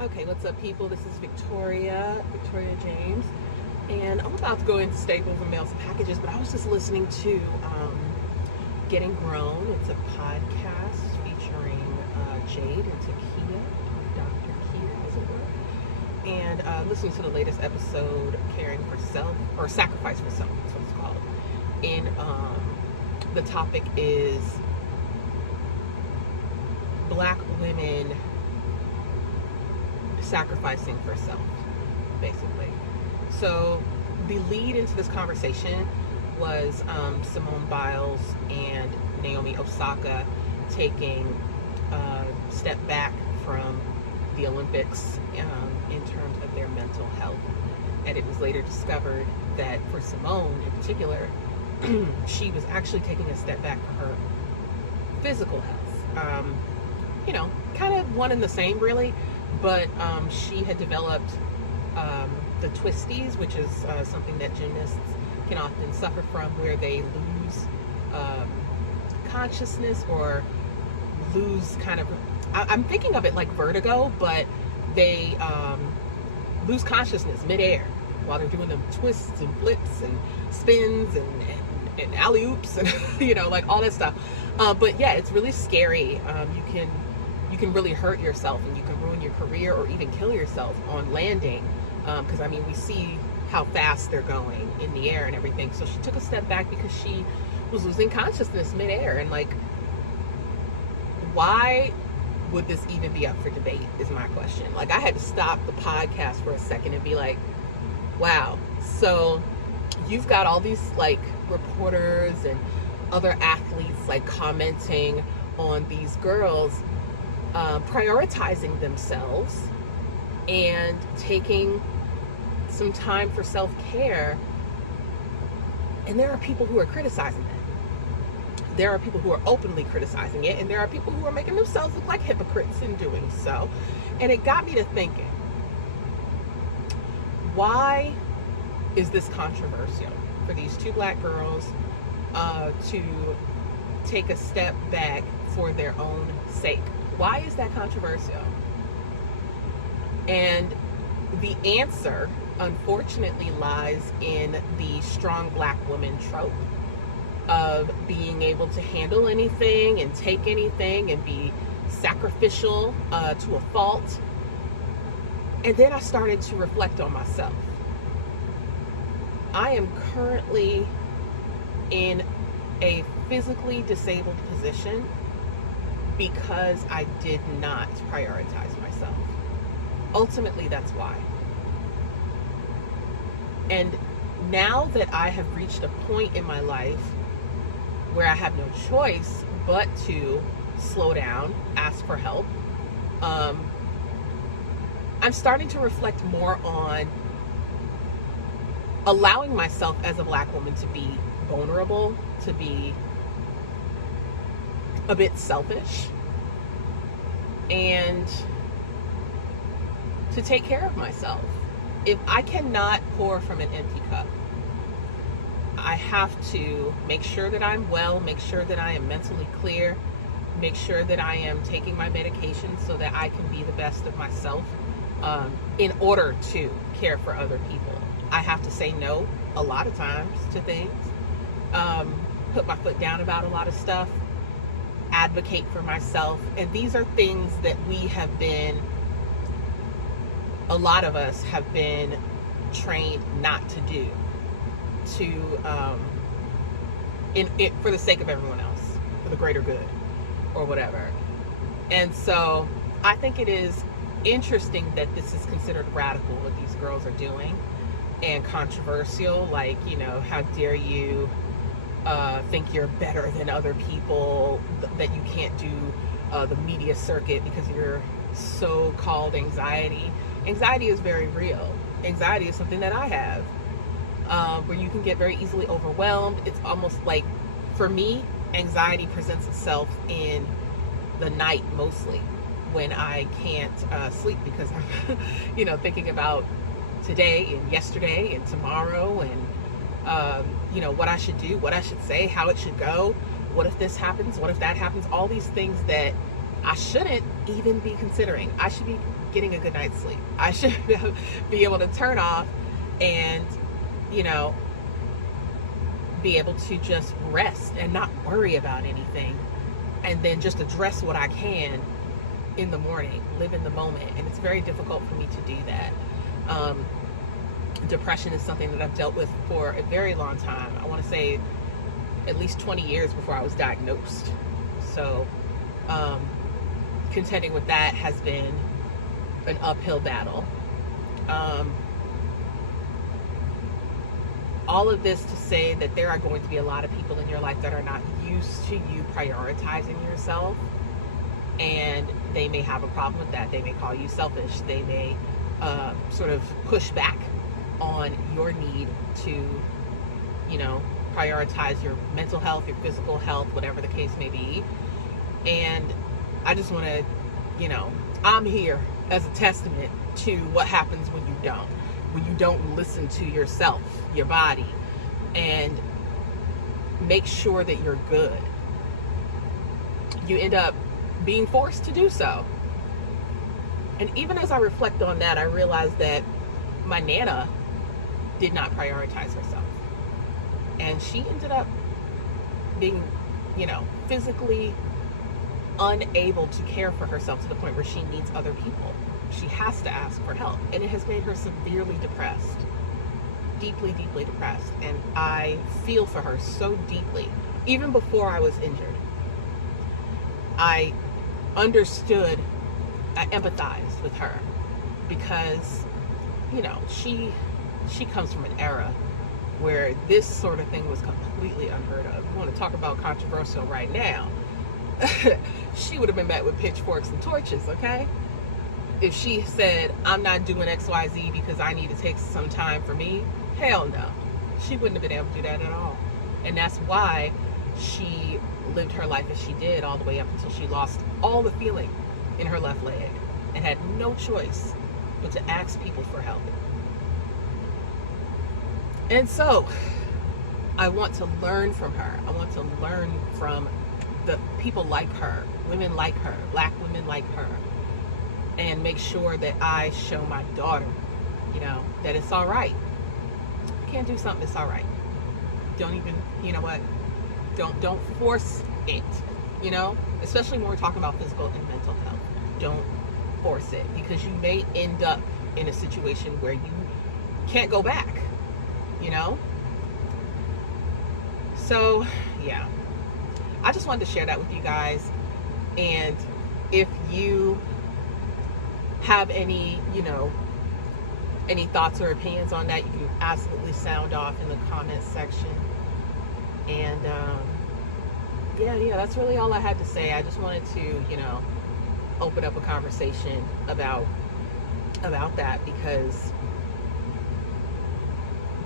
Okay, what's up, people? This is Victoria James, and I'm about to go into Staples and mail some packages. But I was just listening to Getting Grown. It's a podcast featuring Jade and Takia, Dr. Kia, as it were, and listening to the latest episode, Caring for Self or Sacrifice for Self. That's what it's called. And the topic is Black women sacrificing for self, basically. So the lead into this conversation was Simone Biles and Naomi Osaka taking a step back from the Olympics in terms of their mental health. And it was later discovered that for Simone in particular, she was actually taking a step back for her physical health. Kind of one and the same, really. But she had developed the twisties, which is something that gymnasts can often suffer from, where they lose consciousness or lose kind of, I'm thinking of it like vertigo, but they lose consciousness midair while they're doing the twists and flips and spins and alley-oops and like all that stuff. But yeah, it's really scary. You can really hurt yourself, and you can ruin your career or even kill yourself on landing, because we see how fast they're going in the air and everything. So she took a step back because she was losing consciousness midair. And why would this even be up for debate is my question. I had to stop the podcast for a second and be like, wow, so you've got all these reporters and other athletes commenting on these girls prioritizing themselves and taking some time for self-care, and there are people who are criticizing that. There are people who are openly criticizing it, and there are people who are making themselves look like hypocrites in doing so. And it got me to thinking, why is this controversial for these two Black girls to take a step back for their own sake? Why is that controversial? And the answer, unfortunately, lies in the strong Black woman trope of being able to handle anything and take anything and be sacrificial to a fault. And then I started to reflect on myself. I am currently in a physically disabled position because I did not prioritize myself. Ultimately, that's why. And now that I have reached a point in my life where I have no choice but to slow down, ask for help, I'm starting to reflect more on allowing myself as a Black woman to be vulnerable, to be a bit selfish, and to take care of myself. If I cannot pour from an empty cup, I have to make sure that I'm well, make sure that I am mentally clear, make sure that I am taking my medication so that I can be the best of myself in order to care for other people. I have to say no a lot of times to things, put my foot down about a lot of stuff, advocate for myself. And these are things that a lot of us have been trained not to do, for the sake of everyone else, for the greater good or whatever. And so I think it is interesting that this is considered radical, what these girls are doing, and controversial. How dare you think you're better than other people, that you can't do the media circuit because of your so-called anxiety. Anxiety is very real. Anxiety is something that I have, where you can get very easily overwhelmed. It's almost like, for me, anxiety presents itself in the night mostly, when I can't sleep because I'm, thinking about today and yesterday and tomorrow and, what I should do, what I should say, how it should go. What if this happens? What if that happens? All these things that I shouldn't even be considering. I should be getting a good night's sleep. I should be able to turn off and, you know, be able to just rest and not worry about anything, and then just address what I can in the morning, live in the moment. And it's very difficult for me to do that. Depression is something that I've dealt with for a very long time. I want to say at least 20 years before I was diagnosed. So contending with that has been an uphill battle. All of this to say that there are going to be a lot of people in your life that are not used to you prioritizing yourself, and they may have a problem with that. They may call you selfish. They may sort of push back on your need to, you know, prioritize your mental health, your physical health, whatever the case may be. And I just want to, you know, I'm here as a testament to what happens when you don't listen to yourself, your body, and make sure that you're good. You end up being forced to do so. And even as I reflect on that, I realize that my Nana did not prioritize herself. And she ended up being, you know, physically unable to care for herself to the point where she needs other people. She has to ask for help. And it has made her severely depressed. Deeply, deeply depressed. And I feel for her so deeply. Even before I was injured, I understood, I empathized with her, because, you know, she comes from an era where this sort of thing was completely unheard of. You want to talk about controversial right now. She would have been met with pitchforks and torches, okay? If she said, I'm not doing XYZ because I need to take some time for me, hell no. She wouldn't have been able to do that at all. And that's why she lived her life as she did, all the way up until she lost all the feeling in her left leg and had no choice but to ask people for help. And so I want to learn from her. I want to learn from the people like her, women like her, black women like her, and make sure that I show my daughter, you know, that it's all right. You can't do something, it's all right. Don't even, you know what? Don't force it, you know, especially when we're talking about physical and mental health. Don't force it, because you may end up in a situation where you can't go back, you know? So, yeah. I just wanted to share that with you guys. And if you have any, you know, any thoughts or opinions on that, you can absolutely sound off in the comments section. And yeah, that's really all I had to say. I just wanted to, you know, open up a conversation about that, because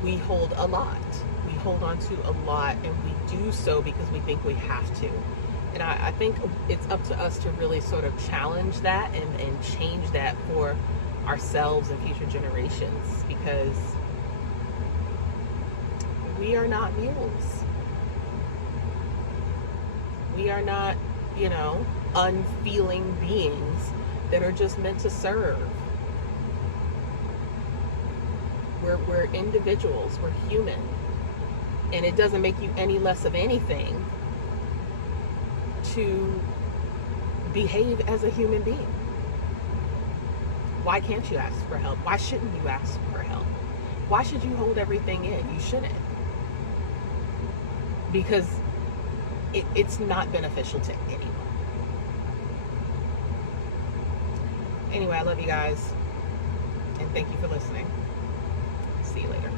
we hold a lot. We hold on to a lot, and we do so because we think we have to. And I think it's up to us to really sort of challenge that and change that for ourselves and future generations, because we are not mules. We are not, you know, unfeeling beings that are just meant to serve. We're individuals, we're human. And it doesn't make you any less of anything to behave as a human being. Why can't you ask for help? Why shouldn't you ask for help? Why should you hold everything in? You shouldn't. Because it's not beneficial to anyone. Anyway, I love you guys, and thank you for listening. See you later.